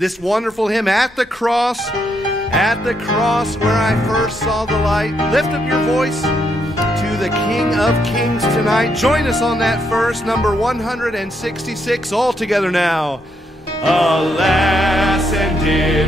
this wonderful hymn, At the Cross where I first saw the light. Lift up your voice to the King of Kings tonight. Join us on that verse, number 166, all together now. Alas, and dear